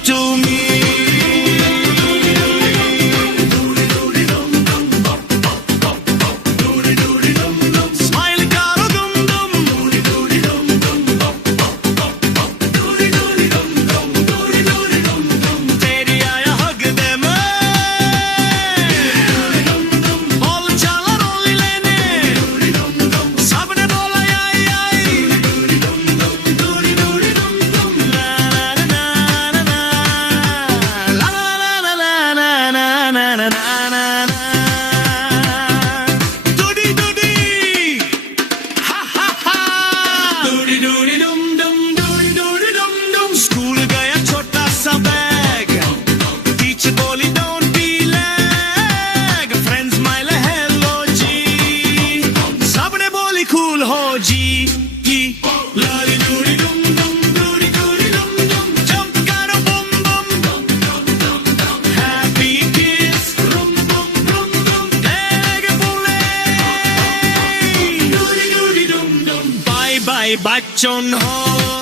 to me. Smile karo dum dum. Teri aaya hug de main. Bol chala roli lene. Sabne bola ai ai. La la la la la la la la la la la la la. Doody doody. Ha ha ha. Doody doody dum dum. Doody doody dum dum. School gaya chota sa bag. Teacher boli don't be lag. Friends smile hello ji. Sabne boli cool ho ji. Lali doody dum dum. Doody doody dum dum. Jump karo bum bum. Happy kiss. Rum bum rum bum. Leg bole. Doody doody dum dum. Bye bye bachon ho.